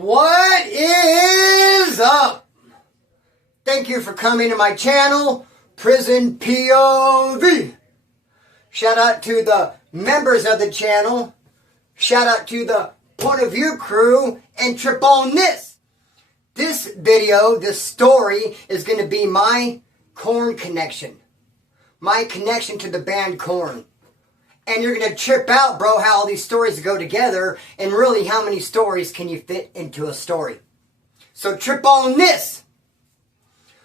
What is up? Thank you for coming to my channel, Prison POV. Shout out to the members of the channel. Shout out to the Point of View crew and trip on this. This video, this story is going to be my Korn connection. My connection to the band Korn. And you're going to trip out, bro, how all these stories go together. And really, how many stories can you fit into a story? So trip on this.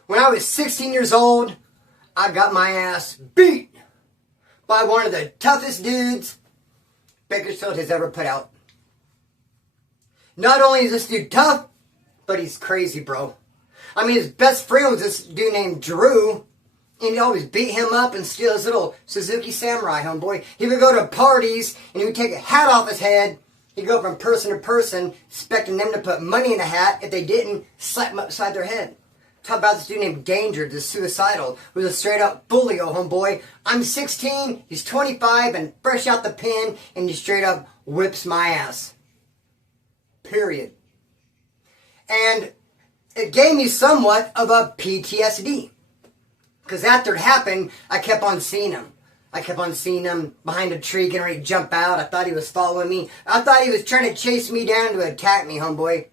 When I was 16 years old, I got my ass beat by one of the toughest dudes Bakersfield has ever put out. Not only is this dude tough, but he's crazy, bro. I mean, his best friend was this dude named Drew. And he'd always beat him up and steal his little Suzuki Samurai, homeboy. He would go to parties, and he would take a hat off his head. He'd go from person to person, expecting them to put money in the hat. If they didn't, slap them upside their head. Talk about this dude named Danger, this suicidal, who was a straight-up bully, oh, homeboy. I'm 16, he's 25, and fresh out the pen, and he straight-up whips my ass. Period. And it gave me somewhat of a PTSD. Because after it happened, I kept on seeing him. I kept on seeing him behind a tree, getting ready to jump out. I thought he was following me. I thought he was trying to chase me down to attack me, homeboy.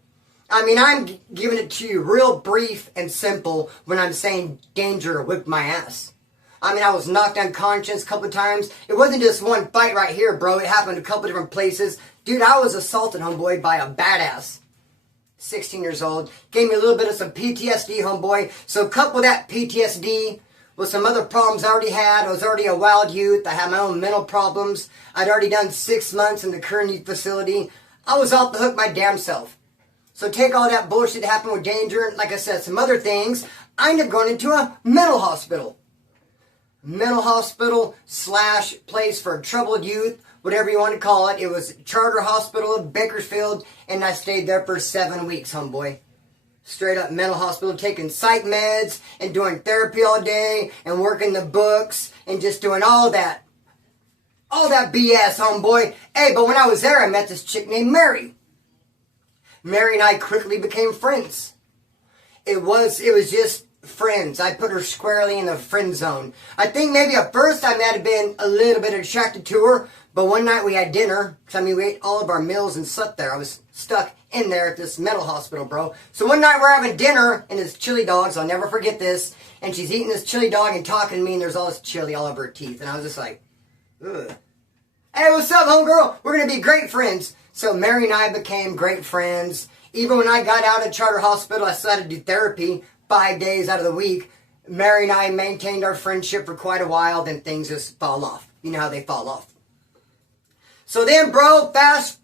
I mean, I'm giving it to you real brief and simple when I'm saying Danger whipped my ass. I mean, I was knocked unconscious a couple of times. It wasn't just one fight right here, bro. It happened a couple of different places. Dude, I was assaulted, homeboy, by a badass. 16 years old. Gave me a little bit of some PTSD, homeboy. So couple that PTSD with some other problems I already had. I was already a wild youth. I had my own mental problems. I'd already done 6 months in the current youth facility. I was off the hook my damn self. So take all that bullshit that happened with Danger, and like I said, some other things. I ended up going into a mental hospital. Mental hospital / place for troubled youth, whatever you want to call it. It was Charter Hospital of Bakersfield, and I stayed there for 7 weeks, homeboy. Straight up mental hospital, taking psych meds, and doing therapy all day, and working the books, and just doing all that. All that BS, homeboy. Hey, but when I was there, I met this chick named Mary. Mary and I quickly became friends. It was just friends. I put her squarely in the friend zone. I think maybe at first I might have been a little bit attracted to her, but one night we had dinner. I mean, we ate all of our meals and slept there. I was stuck in there at this mental hospital, bro. So one night we're having dinner, and it's chili dogs. I'll never forget this. And she's eating this chili dog and talking to me, and there's all this chili all over her teeth. And I was just like, ugh. Hey, what's up, homegirl? We're going to be great friends. So Mary and I became great friends. Even when I got out of Charter Hospital, I started to do therapy 5 days out of the week. Mary and I maintained our friendship for quite a while. Then things just fall off. You know how they fall off. So then, bro, fast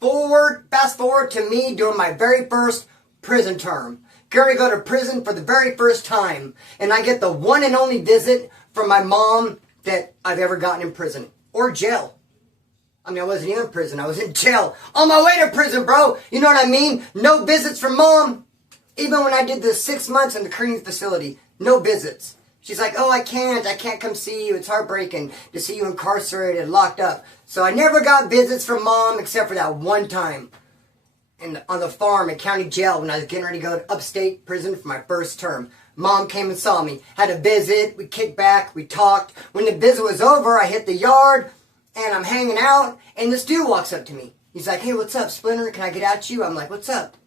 forward to me doing my very first prison term. Gary go to prison for the very first time. And I get the one and only visit from my mom that I've ever gotten in prison. Or jail. I mean, I wasn't even in prison. I was in jail. On my way to prison, bro. You know what I mean? No visits from mom. Even when I did the 6 months in the Korean facility, no visits. She's like, oh, I can't come see you. It's heartbreaking to see you incarcerated, locked up. So I never got visits from mom except for that one time on the farm in county jail when I was getting ready to go to upstate prison for my first term. Mom came and saw me. Had a visit. We kicked back. We talked. When the visit was over, I hit the yard. And I'm hanging out, and this dude walks up to me. He's like, hey, what's up, Splinter? Can I get at you? I'm like, what's up?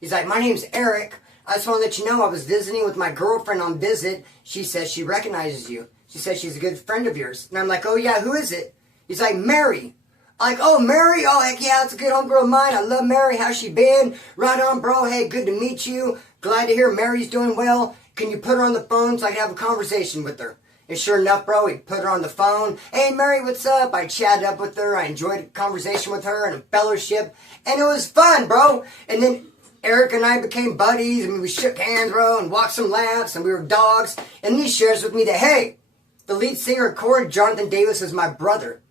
He's like, my name's Eric. I just want to let you know I was visiting with my girlfriend on visit. She says she recognizes you. She says she's a good friend of yours. And I'm like, oh, yeah, who is it? He's like, Mary. I'm like, oh, Mary? Oh, heck yeah, it's a good homegirl of mine. I love Mary. How's she been? Right on, bro. Hey, good to meet you. Glad to hear Mary's doing well. Can you put her on the phone so I can have a conversation with her? And sure enough, bro, we put her on the phone. Hey, Mary, what's up? I chatted up with her. I enjoyed a conversation with her and a fellowship. And it was fun, bro. And then Eric and I became buddies. I mean, we shook hands, bro, and walked some laps, and we were dogs. And he shares with me that, hey, the lead singer of Korn, Jonathan Davis, is my brother.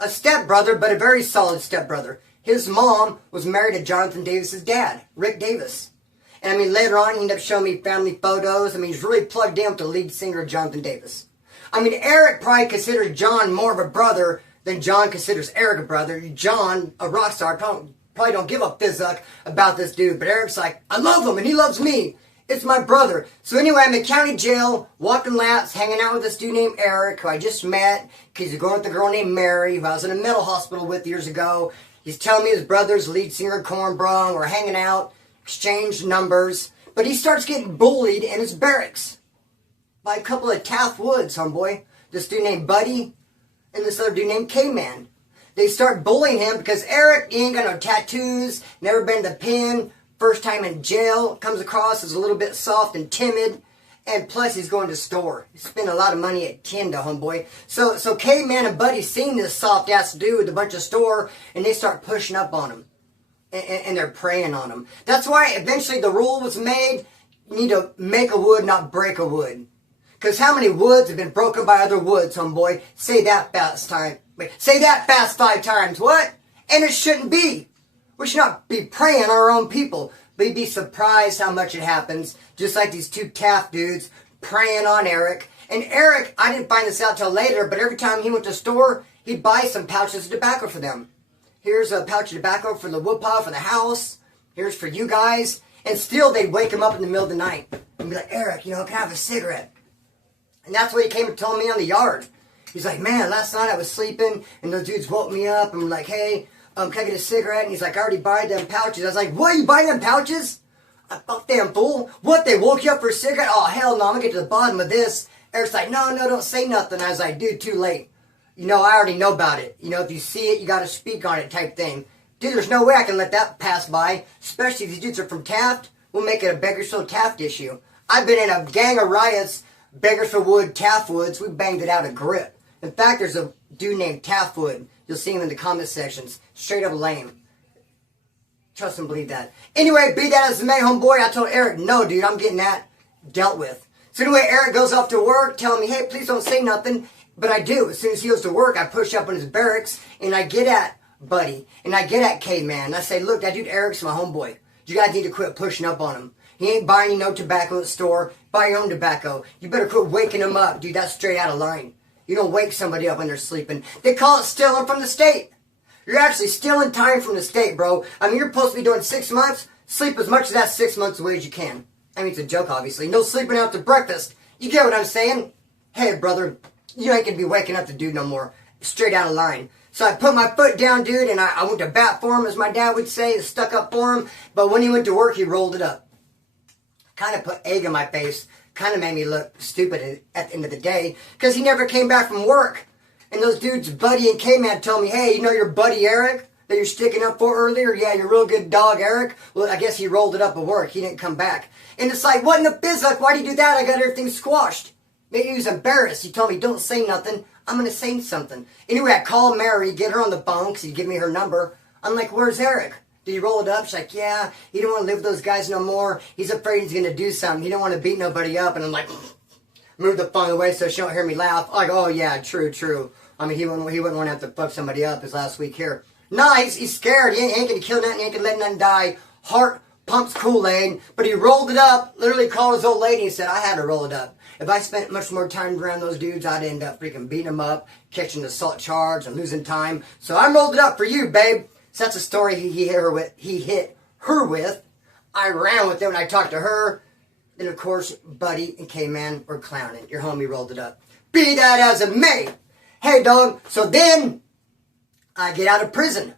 A stepbrother, but a very solid stepbrother. His mom was married to Jonathan Davis's dad, Rick Davis. And I mean, later on, he ended up showing me family photos. I mean, he's really plugged in with the lead singer, Jonathan Davis. I mean, Eric probably considers John more of a brother than John considers Eric a brother. John, a rock star, probably don't give a fizzuck about this dude. But Eric's like, I love him and he loves me. It's my brother. So anyway, I'm in county jail, walking laps, hanging out with this dude named Eric, who I just met, because he's going with a girl named Mary, who I was in a mental hospital with years ago. He's telling me his brother's lead singer, Korn, bro, and we're hanging out, exchanged numbers. But he starts getting bullied in his barracks by a couple of Taft Woods, homeboy. This dude named Buddy and this other dude named K-Man. They start bullying him because Eric, he ain't got no tattoos, never been to the pen, first time in jail, comes across as a little bit soft and timid, and plus he's going to store. He spent a lot of money at Tinder, homeboy. So K-Man and Buddy seen this soft-ass dude with a bunch of store, and they start pushing up on him. And they're preying on him. That's why eventually the rule was made, you need to make a wood, not break a wood. Because how many woods have been broken by other woods, homeboy? Say that fast time. Wait, say that fast 5 times. What? And it shouldn't be. We should not be preying on our own people. But you'd be surprised how much it happens. Just like these 2 Taft dudes preying on Eric. And Eric, I didn't find this out till later, but every time he went to the store, he'd buy some pouches of tobacco for them. Here's a pouch of tobacco for the wood pile for the house. Here's for you guys. And still they'd wake him up in the middle of the night. And be like, Eric, can I have a cigarette? And that's what he came and told me on the yard. He's like, man, last night I was sleeping, and those dudes woke me up, and were like, hey, can I get a cigarette? And he's like, I already buy them pouches. I was like, what, you buy them pouches? I thought, damn fool. What, they woke you up for a cigarette? Oh, hell no, I'm going to get to the bottom of this. Eric's like, no, don't say nothing. I was like, dude, too late. I already know about it. If you see it, you got to speak on it type thing. Dude, there's no way I can let that pass by, especially if these dudes are from Taft. We'll make it a Bakersfield Taft issue. I've been in a gang of riots, Bakersfield Wood, Taft Woods. We banged it out of grip. In fact, there's a dude named Taft Wood. You'll see him in the comment sections. Straight up lame. Trust and believe that. Anyway, be that as it may, homeboy, I told Eric, no, dude, I'm getting that dealt with. So anyway, Eric goes off to work, telling me, hey, please don't say nothing. But I do. As soon as he goes to work, I push up in his barracks, and I get at Buddy, and I get at K-Man. And I say, look, that dude Eric's my homeboy. You guys need to quit pushing up on him. He ain't buying you no tobacco at the store. Buy your own tobacco. You better quit waking him up, dude. That's straight out of line. You don't wake somebody up when they're sleeping. They call it stealing from the state. You're actually stealing time from the state, bro. You're supposed to be doing 6 months. Sleep as much of that 6 months away as you can. It's a joke, obviously. No sleeping after breakfast. You get what I'm saying? Hey, brother, you ain't gonna be waking up the dude no more. Straight out of line. So I put my foot down, dude, and I went to bat for him, as my dad would say, stuck up for him. But when he went to work, he rolled it up. Kind of put egg in my face. Kind of made me look stupid at the end of the day, because he never came back from work. And those dudes, Buddy and K-Man, told me, hey, your buddy Eric that you're sticking up for earlier? Yeah, your real good dog Eric. Well, I guess he rolled it up at work. He didn't come back. And it's like, what in the biz? Like, why'd you do that? I got everything squashed. Maybe he was embarrassed. He told me, don't say nothing. I'm going to say something. Anyway, I call Mary, get her on the phone, because he'd give me her number. I'm like, where's Eric? Did he roll it up? She's like, yeah, he don't want to live with those guys no more. He's afraid he's going to do something. He don't want to beat nobody up. And I'm like, move the phone away so she don't hear me laugh. I'm like, oh, yeah, true. He wouldn't want to have to fuck somebody up his last week here. No, he's scared. He ain't going to kill nothing. He ain't going to let nothing die. Heart pumps Kool-Aid. But he rolled it up, literally called his old lady and said, I had to roll it up. If I spent much more time around those dudes, I'd end up freaking beating them up, catching the assault charge, and losing time. So I rolled it up for you, babe. So that's a story he hit her with. I ran with it when I talked to her. Then, of course, Buddy and K-Man were clowning. Your homie rolled it up. Be that as it may. Hey, dog. So then, I get out of prison.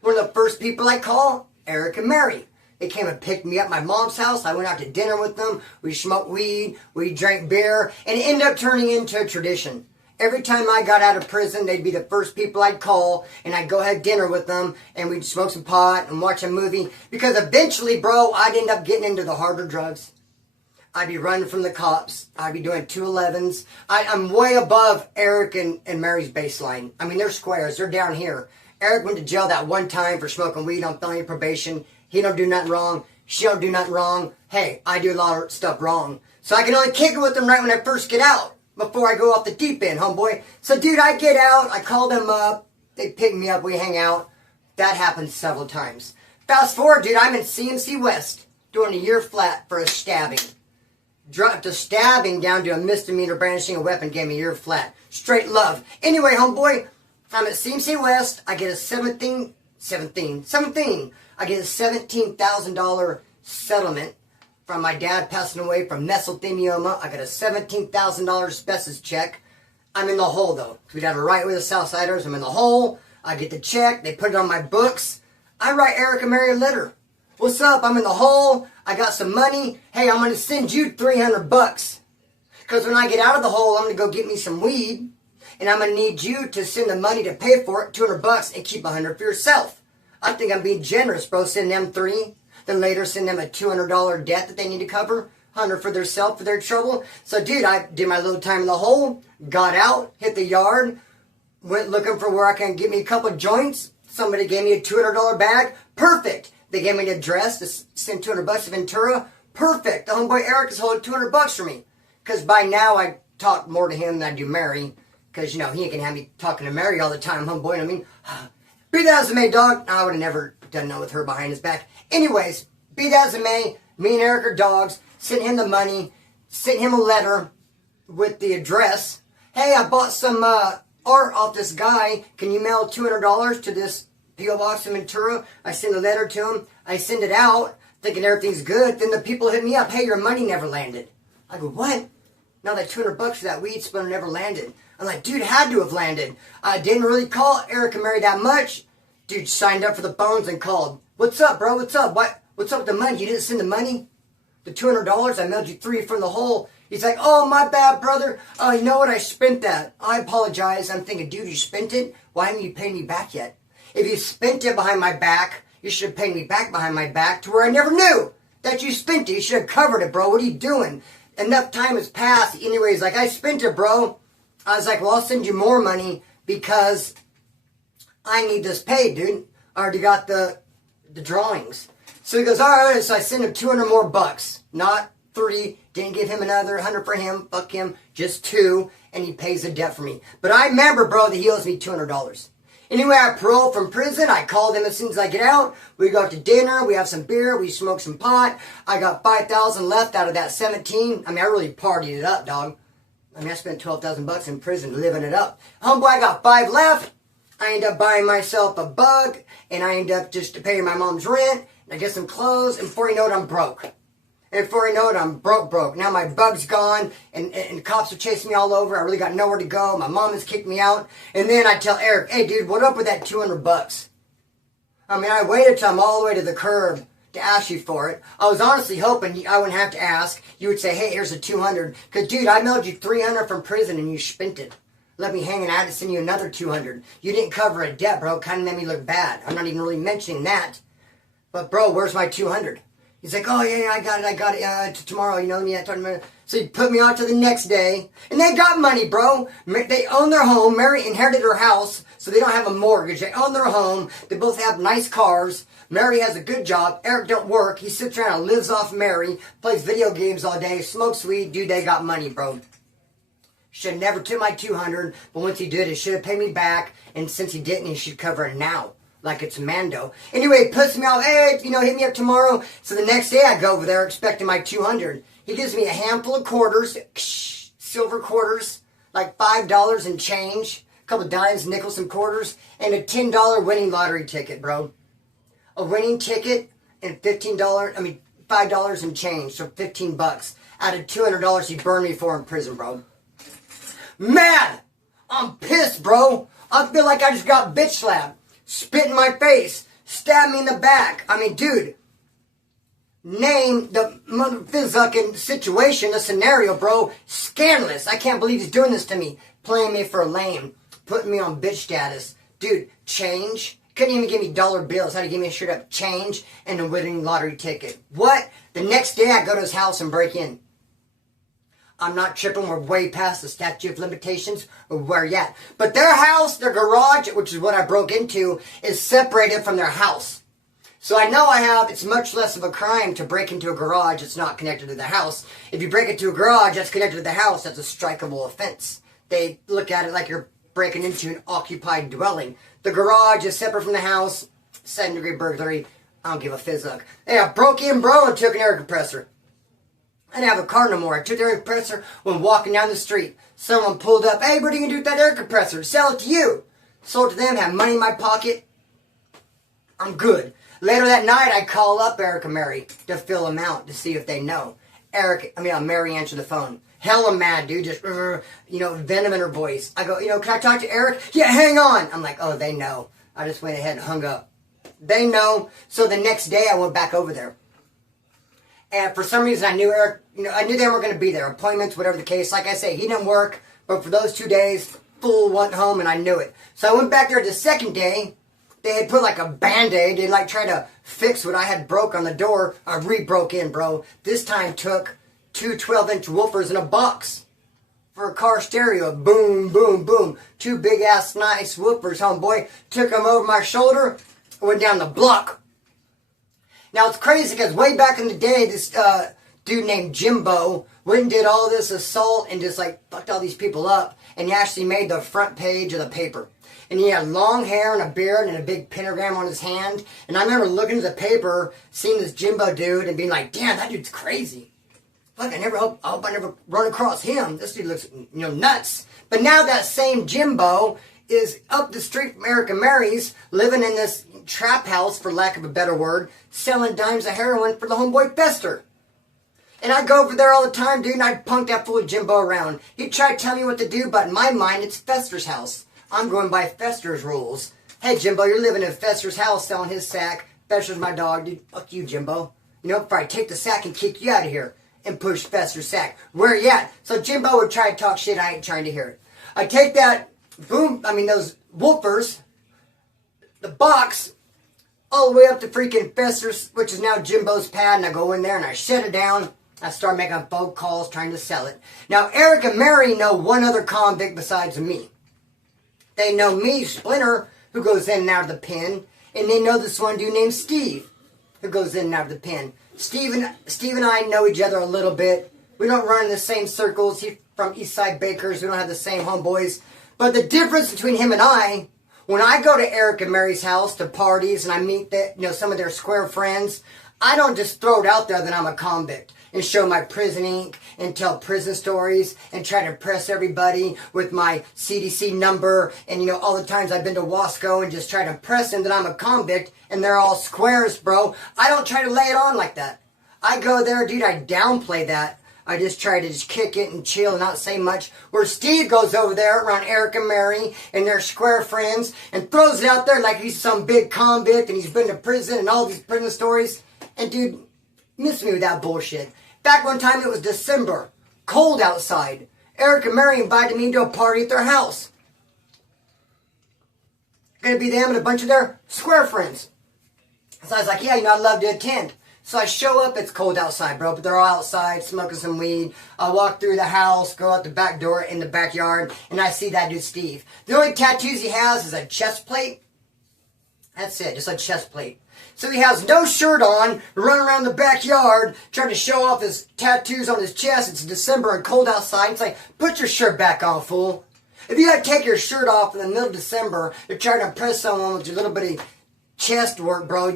One of the first people I call, Eric and Mary. They came and picked me up at my mom's house. I went out to dinner with them. We smoked weed. We drank beer. And it ended up turning into a tradition. Every time I got out of prison, they'd be the first people I'd call, and I'd go have dinner with them, and we'd smoke some pot and watch a movie. Because eventually, bro, I'd end up getting into the harder drugs. I'd be running from the cops. I'd be doing 211s. I'm way above Eric and Mary's baseline. They're squares. They're down here. Eric went to jail that one time for smoking weed on felony probation. He don't do nothing wrong. She don't do nothing wrong. Hey, I do a lot of stuff wrong. So I can only kick it with them right when I first get out. Before I go off the deep end, homeboy. So, dude, I get out. I call them up. They pick me up. We hang out. That happens several times. Fast forward, dude. I'm in CMC West doing a year flat for a stabbing. Dropped a stabbing down to a misdemeanor brandishing a weapon. Gave me a year flat. Straight love. Anyway, homeboy, I'm at CMC West. I get a 17. I get a $17,000 settlement from my dad passing away from mesothelioma. I got a $17,000 asbestos check. I'm in the hole, though. We got to write with the Southsiders. I'm in the hole. I get the check. They put it on my books. I write Eric and Mary a letter. What's up? I'm in the hole. I got some money. Hey, I'm going to send you $300. Because when I get out of the hole, I'm going to go get me some weed. And I'm going to need you to send the money to pay for it, $200, and keep $100 for yourself. I think I'm being generous, bro. Send them $3. Then later send them a $200 debt that they need to cover. $100 for their self, for their trouble. So, dude, I did my little time in the hole. Got out. Hit the yard. Went looking for where I can get me a couple joints. Somebody gave me a $200 bag. Perfect. They gave me an address to send $200 to Ventura. Perfect. The homeboy Eric is holding $200 for me. Because by now I talk more to him than I do Mary. Because, you know, he ain't going to have me talking to Mary all the time, homeboy. I mean, be that as it may, dog. I would have never done that with her behind his back. Anyways, be that as it may, me and Eric are dogs. Sent him the money. Sent him a letter with the address. Hey, I bought some art off this guy. Can you mail $200 to this P.O. Box in Ventura? I send a letter to him. I send it out, thinking everything's good. Then the people hit me up. Hey, your money never landed. I go, what? Now that $200 for that weed splinter never landed. I'm like, dude, had to have landed. I didn't really call Eric and Mary that much. Dude signed up for the phones and called. What's up, bro? What's up? What's up with the money? You didn't send the money? The $200? I mailed you $3 from the hole. He's like, oh, my bad, brother. Oh, you know what? I spent that. I apologize. I'm thinking, dude, you spent it? Why haven't you paid me back yet? If you spent it behind my back, you should have paid me back behind my back to where I never knew that you spent it. You should have covered it, bro. What are you doing? Enough time has passed. Anyways, like, I spent it, bro. I was like, well, I'll send you more money because I need this paid, dude. I already got the drawings. So he goes, all right, so I send him 200 more bucks. Not 3. Didn't give him another 100 for him. Fuck him. Just 2. And he pays the debt for me. But I remember, bro, that he owes me $200. Anyway, I paroled from prison. I called him as soon as I get out. We go out to dinner. We have some beer. We smoke some pot. I got $5,000 left out of that 17. I mean, I really partied it up, dog. I mean, I spent $12,000 in prison living it up. Homeboy, I got 5 left. I end up buying myself a bug. And I end up just paying my mom's rent. And I get some clothes. And before you know it, I'm broke. And before you know it, I'm broke. Now my bug's gone, and cops are chasing me all over. I really got nowhere to go. My mom has kicked me out. And then I tell Eric, hey, dude, what up with that $200? I mean, I waited till I'm all the way to the curb to ask you for it. I was honestly hoping I wouldn't have to ask. You would say, hey, here's a $200. Because, dude, I mailed you $300 from prison, and you spent it. Let me hang, and I had to send you another $200. You didn't cover a debt, bro. Kind of made me look bad. I'm not even really mentioning that. But, bro, where's my $200? He's like, oh, yeah, I got it, tomorrow, you know me, I told him. So he put me on to the next day, and they got money, bro. They own their home. Mary inherited her house, so they don't have a mortgage. They own their home. They both have nice cars. Mary has a good job. Eric don't work. He sits around and lives off Mary, plays video games all day, smokes weed. Dude, they got money, bro. Should have never took my $200, but once he did, he should have paid me back, and since he didn't, he should cover it now. Like it's Mando. Anyway, it puts me off. Hey, you know, hit me up tomorrow. So the next day I go over there expecting my $200. He gives me a handful of quarters, silver quarters, like $5 and change, a couple of dimes, nickels, and quarters, and a $10 winning lottery ticket, bro. A winning ticket and $5 and change, so $15 out of $200 he burned me for in prison, bro. Mad! I'm pissed, bro. I feel like I just got bitch slapped. Spit in my face. Stab me in the back. I mean, dude. Name the motherfucking situation, the scenario, bro. Scandalous. I can't believe he's doing this to me. Playing me for a lame. Putting me on bitch status. Dude, change. Couldn't even give me dollar bills. Had to give me a straight up change and a winning lottery ticket. What? The next day I go to his house and break in. I'm not tripping. We're way past the statute of limitations of where yet. But their house, their garage, which is what I broke into, is separated from their house. So I know it's much less of a crime to break into a garage that's not connected to the house. If you break into a garage that's connected to the house, that's a strikeable offense. They look at it like you're breaking into an occupied dwelling. The garage is separate from the house. 2nd-degree burglary. I don't give a fizzuck. Hey, I broke in, bro, and took an air compressor. I didn't have a car no more. I took the air compressor when walking down the street. Someone pulled up. Hey, what are you going to do with that air compressor? Sell it to you. Sold it to them. Had money in my pocket. I'm good. Later that night, I call up Eric and Mary to fill them out to see if they know. Mary answered the phone. Hella mad, dude. Just, venom in her voice. I go, can I talk to Eric? Yeah, hang on. I'm like, oh, they know. I just went ahead and hung up. They know. So the next day, I went back over there. And for some reason, I knew Eric, I knew they were going to be there. Appointments, whatever the case. Like I say, he didn't work. But for those 2 days, fool went home and I knew it. So I went back there the second day. They had put like a Band-Aid. They like tried to fix what I had broke on the door. I re-broke in, bro. This time took 2 12-inch woofers in a box for a car stereo. Boom, boom, boom. 2 big-ass nice woofers, homeboy. Took them over my shoulder. Went down the block. Now, it's crazy because way back in the day, this dude named Jimbo went and did all this assault and just like fucked all these people up. And he actually made the front page of the paper. And he had long hair and a beard and a big pentagram on his hand. And I remember looking at the paper, seeing this Jimbo dude and being like, damn, that dude's crazy. Fuck, I hope I never run across him. This dude looks, nuts. But now that same Jimbo is up the street from Eric and Mary's, living in this trap house, for lack of a better word, selling dimes of heroin for the homeboy Fester. And I go over there all the time, dude, and I punk that fool Jimbo around. He tried to tell me what to do, but in my mind, it's Fester's house. I'm going by Fester's rules. Hey, Jimbo, you're living in Fester's house selling his sack. Fester's my dog, dude. Fuck you, Jimbo. If I take the sack and kick you out of here and push Fester's sack. Where you at? So Jimbo would try to talk shit. I ain't trying to hear it. I take that, those woofers, the box, all the way up to freaking Fester's, which is now Jimbo's pad, and I go in there and I shut it down. I start making phone calls trying to sell it. Now, Eric and Mary know one other convict besides me. They know me, Splinter, who goes in and out of the pen. And they know this one dude named Steve, who goes in and out of the pen. Steve and I know each other a little bit. We don't run in the same circles. He's from Eastside Bakers. We don't have the same homeboys. But the difference between him and I, when I go to Eric and Mary's house to parties and I meet some of their square friends, I don't just throw it out there that I'm a convict and show my prison ink and tell prison stories and try to impress everybody with my CDC number and, all the times I've been to Wasco and just try to impress them that I'm a convict and they're all squares, bro. I don't try to lay it on like that. I go there, dude, I downplay that. I just try to just kick it and chill and not say much. Where Steve goes over there around Eric and Mary and their square friends and throws it out there like he's some big convict and he's been to prison and all these prison stories. And, dude, miss me with that bullshit. Back one time, it was December. Cold outside. Eric and Mary invited me to a party at their house. Gonna be them and a bunch of their square friends. So I was like, yeah, I'd love to attend. So I show up, it's cold outside, bro, but they're all outside smoking some weed. I walk through the house, go out the back door in the backyard, and I see that dude, Steve. The only tattoos he has is a chest plate. That's it, just a chest plate. So he has no shirt on, running around the backyard, trying to show off his tattoos on his chest. It's December and cold outside. It's like, put your shirt back on, fool. If you gotta take your shirt off in the middle of December to try to impress someone with your little bitty chest work, bro,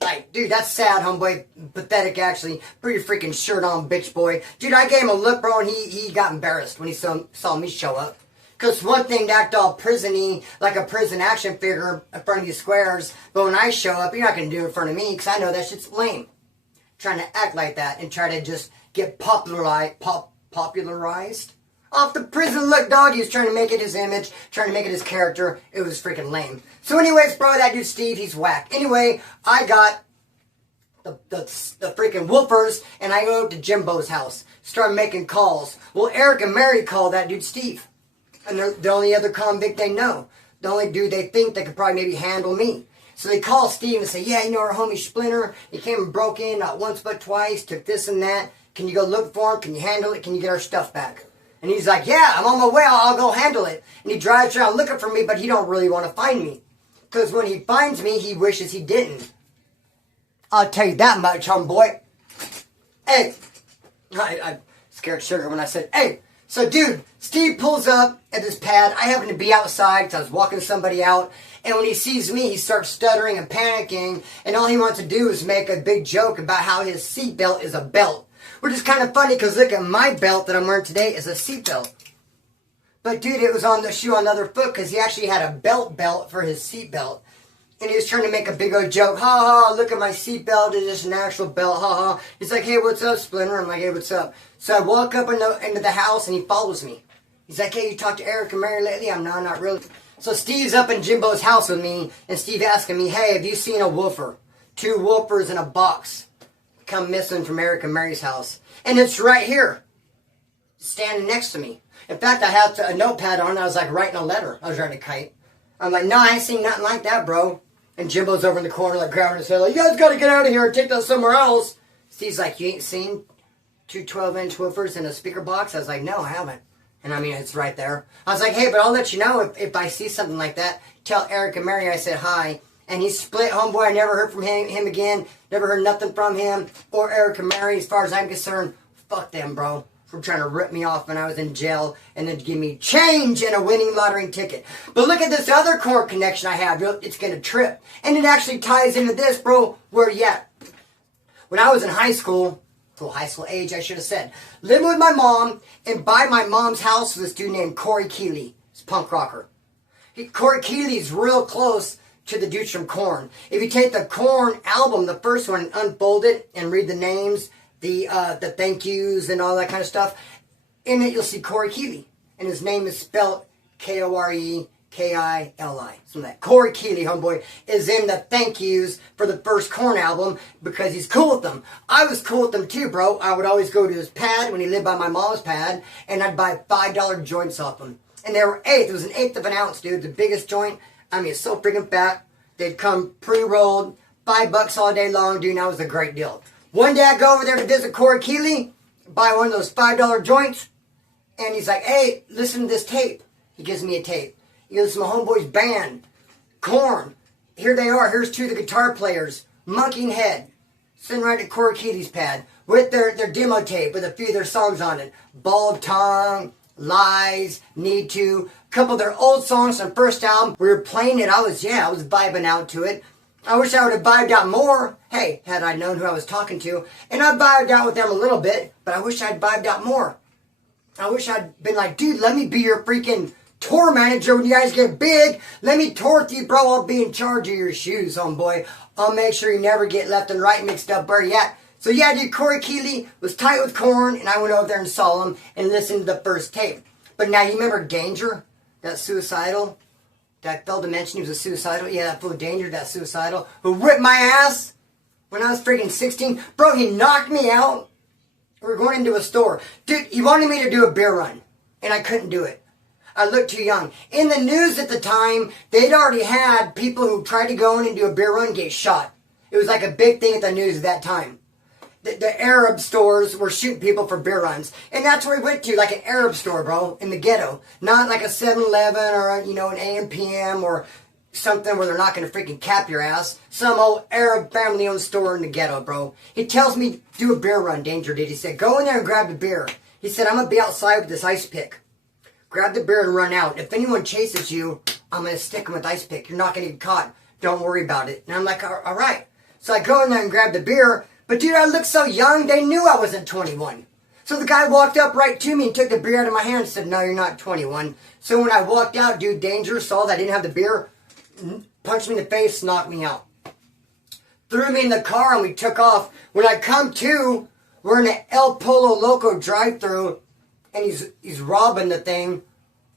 like, dude, that's sad, homeboy. Pathetic, actually. Put your freaking shirt on, bitch boy. Dude, I gave him a look, bro, and he got embarrassed when he saw me show up. Because one thing to act all prison-y, like a prison action figure in front of you squares, but when I show up, you're not going to do it in front of me, because I know that shit's lame. Trying to act like that and try to just get popularized off the prison look, dog. He was trying to make it his image, trying to make it his character. It was freaking lame. So anyways, bro, that dude Steve, he's whack. Anyway, I got the freaking woofers, and I go up to Jimbo's house, start making calls. Well, Eric and Mary call that dude Steve. And they're the only other convict they know. The only dude they think that could probably maybe handle me. So they call Steve and say, yeah, our homie Splinter, he came and broke in not once but twice, took this and that. Can you go look for him? Can you handle it? Can you get our stuff back? And he's like, yeah, I'm on my way. I'll go handle it. And he drives around looking for me, but he don't really want to find me. Because when he finds me, he wishes he didn't. I'll tell you that much, homeboy. Hey, I scared Sugar when I said, hey. So, dude, Steve pulls up at this pad. I happen to be outside because I was walking somebody out. And when he sees me, he starts stuttering and panicking. And all he wants to do is make a big joke about how his seatbelt is a belt. Which is kind of funny because look at my belt that I'm wearing today is a seatbelt. But, dude, it was on the shoe on the other foot because he actually had a belt for his seatbelt. And he was trying to make a big old joke. Ha ha, look at my seatbelt. It's just an actual belt. Ha ha. He's like, hey, what's up, Splinter? I'm like, hey, what's up? So I walk up into the house and he follows me. He's like, hey, you talked to Eric and Mary lately? I'm not really. So Steve's up in Jimbo's house with me. And Steve asking me, hey, have you seen a woofer? 2 woofers in a box come missing from Eric and Mary's house. And it's right here. Standing next to me. In fact, I had a notepad on. I was like writing a letter. I was writing a kite. I'm like, no, I ain't seen nothing like that, bro. And Jimbo's over in the corner, like, grabbing his head, like, you guys got to get out of here and take that somewhere else. Steve's like, you ain't seen 2 12-inch woofers in a speaker box? I was like, no, I haven't. And I mean, it's right there. I was like, hey, but I'll let you know if I see something like that. Tell Eric and Mary I said hi. And he split, homeboy. I never heard from him again. Never heard nothing from him or Eric and Mary. As far as I'm concerned, fuck them, bro. For trying to rip me off when I was in jail and then give me change and a winning lottery ticket. But look at this other Korn connection I have. It's going to trip. And it actually ties into this, bro. Where you at? When I was in high school age, I should have said, living with my mom, and by my mom's house was this dude named Corey Keeley. He's a punk rocker. Corey Keeley's real close to the dudes from Korn. If you take the Korn album, the first one, and unfold it and read the names, the thank yous and all that kind of stuff, in it you'll see Corey Keeley. And his name is spelled Korekili. So that Corey Keeley, homeboy, is in the thank yous for the first Korn album because he's cool with them. I was cool with them too, bro. I would always go to his pad when he lived by my mom's pad, and I'd buy $5 joints off him. And they were eighth. It was an eighth of an ounce, dude. The biggest joint. I mean, it's so freaking fat. They'd come pre-rolled, $5 all day long, dude. And that was a great deal. One day I go over there to visit Corey Keeley, buy one of those $5 joints, and he's like, hey, listen to this tape. He gives me a tape. He goes, my homeboy's band, Korn. Here they are. Here's 2 of the guitar players, monkeying head, sitting right at Corey Keeley's pad with their demo tape with a few of their songs on it. Bald Tongue, Lies, Need To, a couple of their old songs on first album. We were playing it. I was vibing out to it. I wish I would have vibed out more. Hey, had I known who I was talking to. And I vibed out with them a little bit, but I wish I'd vibed out more. I wish I'd been like, dude, let me be your freaking tour manager when you guys get big. Let me tour with you, bro. I'll be in charge of your shoes, homeboy. I'll make sure you never get left and right mixed up where you at. So yeah, dude, Corey Keeley was tight with Korn, and I went over there and saw him and listened to the first tape. But now, you remember Danger? That suicidal? That failed to mention he was a suicidal? Yeah, that fool Danger, that suicidal, who ripped my ass when I was freaking 16. Bro, he knocked me out. We were going into a store. Dude, he wanted me to do a beer run, and I couldn't do it. I looked too young. In the news at the time, they'd already had people who tried to go in and do a beer run get shot. It was like a big thing at the news at that time. The Arab stores were shooting people for beer runs. And that's where we went to, like an Arab store, bro, in the ghetto. Not like a 7-Eleven or, an AM/PM or something where they're not going to freaking cap your ass. Some old Arab family-owned store in the ghetto, bro. He tells me, do a beer run, Danger did. He said, go in there and grab the beer. He said, I'm going to be outside with this ice pick. Grab the beer and run out. If anyone chases you, I'm going to stick them with ice pick. You're not going to get caught. Don't worry about it. And I'm like, all right. So I go in there and grab the beer. But dude, I looked so young, they knew I wasn't 21. So the guy walked up right to me and took the beer out of my hand and said, no, you're not 21. So when I walked out, dude, Danger saw that I didn't have the beer, punched me in the face, knocked me out. Threw me in the car and we took off. When I come to, we're in an El Polo Loco drive-thru and he's robbing the thing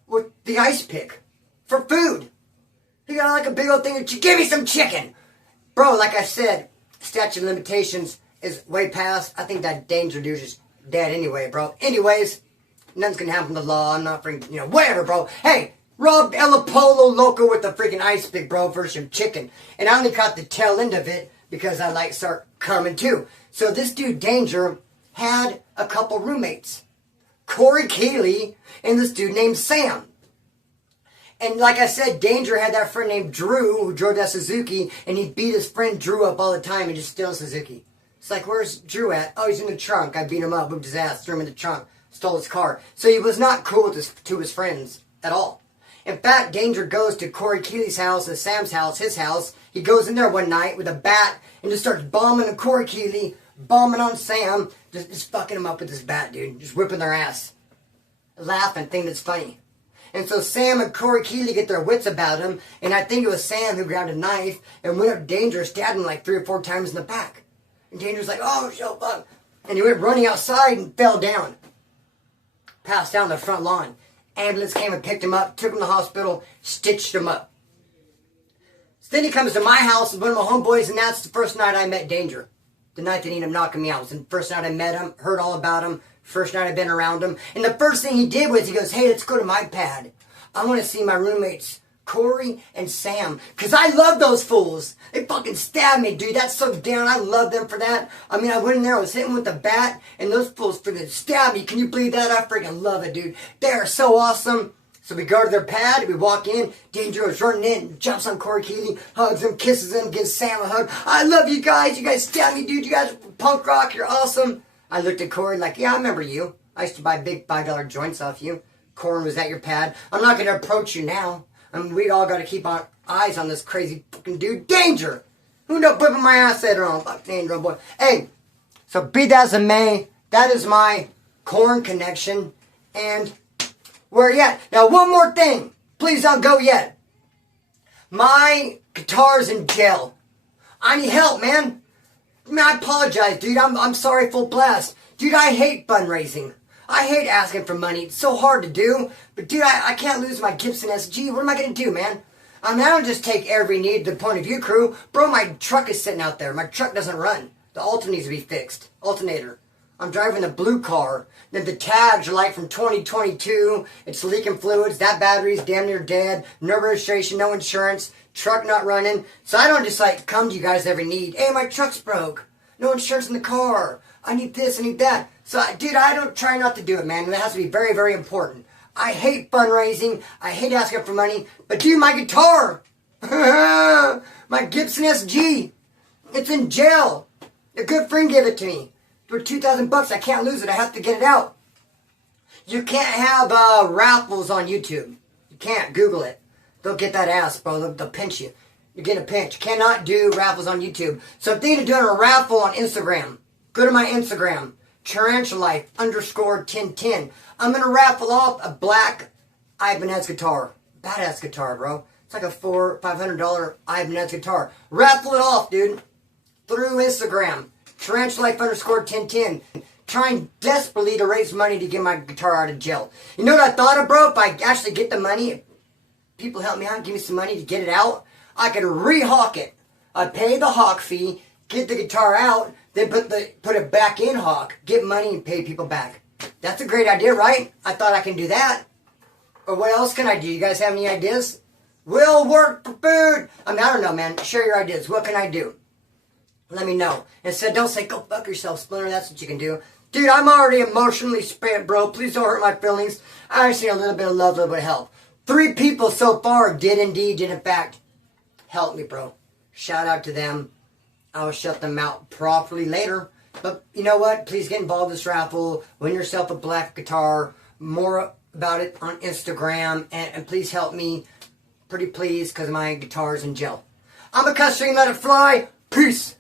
with the ice pick for food. He got like a big old thing of, give me some chicken. Bro, like I said, statute of limitations is way past. I think that Danger dude is dead anyway, bro. Anyways, nothing's gonna happen to the law. I'm not freaking, whatever, bro. Hey, robbed El Polo Loco with the freaking ice pick, bro, for some chicken. And I only caught the tail end of it because I start coming too. So this dude, Danger, had a couple roommates. Corey Keeley and this dude named Sam. And like I said, Danger had that friend named Drew who drove that Suzuki, and he beat his friend Drew up all the time and just steal Suzuki. It's like, where's Drew at? Oh, he's in the trunk. I beat him up, moved his ass, threw him in the trunk, stole his car. So he was not cool with his friends at all. In fact, Danger goes to Corey Keeley's house and Sam's house, his house. He goes in there one night with a bat and just starts bombing on Corey Keeley, bombing on Sam, just fucking him up with his bat, dude. Just whipping their ass. Laughing, thinking it's funny. And so Sam and Corey Keeley get their wits about him, and I think it was Sam who grabbed a knife and went up Danger, stabbed him like 3 or 4 times in the back. And Danger's like, oh, shit, fuck. And he went running outside and fell down. Passed out on the front lawn. Ambulance came and picked him up, took him to the hospital, stitched him up. So then he comes to my house with one of my homeboys, and that's the first night I met Danger. The night that he ended up knocking me out. It was the first night I met him, heard all about him, first night I've been around him. And the first thing he did was he goes, hey, let's go to my pad. I want to see my roommates, Corey and Sam, because I love those fools. They fucking stabbed me, dude. That's so down. I love them for that. I mean, I went in there, I was hitting with the bat, and those fools freaking stabbed me. Can you believe that? I freaking love it, dude. They are so awesome. So we go to their pad, we walk in, Danger was running in, jumps on Corey Keeley, hugs him, kisses him, gives Sam a hug. I love you guys stabbed me, dude, you guys are punk rock, you're awesome. I looked at Corey like, yeah, I remember you. I used to buy big $5 joints off you. Korn was at your pad. I'm not going to approach you now. I mean, we all got to keep our eyes on this crazy fucking dude, Danger. Who knows whipping my ass later on? Fuck Danger, boy. Hey, so be that as it may, that is my Korn connection, and where you at? Now, one more thing. Please don't go yet. My guitar's in jail. I need help, man. I mean, I apologize, dude. I'm sorry, full blast. Dude, I hate fundraising. I hate asking for money. It's so hard to do. But, dude, I can't lose my Gibson SG. What am I going to do, man? I mean, I don't just take every need to the point of view crew. Bro, my truck is sitting out there. My truck doesn't run. The alternator needs to be fixed. Alternator. I'm driving a blue car. Then the tags are like from 2022. It's leaking fluids. That battery's damn near dead. No registration, no insurance. Truck not running. So I don't just like come to you guys every need. Hey, my truck's broke. No insurance in the car. I need this, I need that. So, dude, I don't try not to do it, man. It has to be very, very important. I hate fundraising. I hate asking for money. But, dude, my guitar. My Gibson SG. It's in jail. A good friend gave it to me. For $2,000, I can't lose it. I have to get it out. You can't have raffles on YouTube. You can't. Google it. They'll get that ass, bro. They'll pinch you. You're getting a pinch. You cannot do raffles on YouTube. So I'm thinking of doing a raffle on Instagram. Go to my Instagram. Tarantulite_1010. I'm going to raffle off a black Ibanez guitar. Badass guitar, bro. It's like a $500 Ibanez guitar. Raffle it off, dude. Through Instagram. Tarantulite_1010. Trying desperately to raise money to get my guitar out of jail. You know what I thought of, bro? If I actually get the money, people help me out, give me some money to get it out, I could re-hawk it. I'd pay the hawk fee, get the guitar out, then put it back in hawk, get money and pay people back. That's a great idea, right? I thought I can do that. Or what else can I do? You guys have any ideas? Will work for food. I mean, I don't know, man. Share your ideas. What can I do? Let me know. Instead, don't say, go fuck yourself, Splinter. That's what you can do. Dude, I'm already emotionally spent, bro. Please don't hurt my feelings. I just need a little bit of love, a little bit of help. 3 people so far did in fact, help me, bro. Shout out to them. I will shut them out properly later. But you know what? Please get involved in this raffle. Win yourself a black guitar. More about it on Instagram. And please help me. Pretty please, because my guitar's in jail. I'm a cuss stream, let it fly. Peace.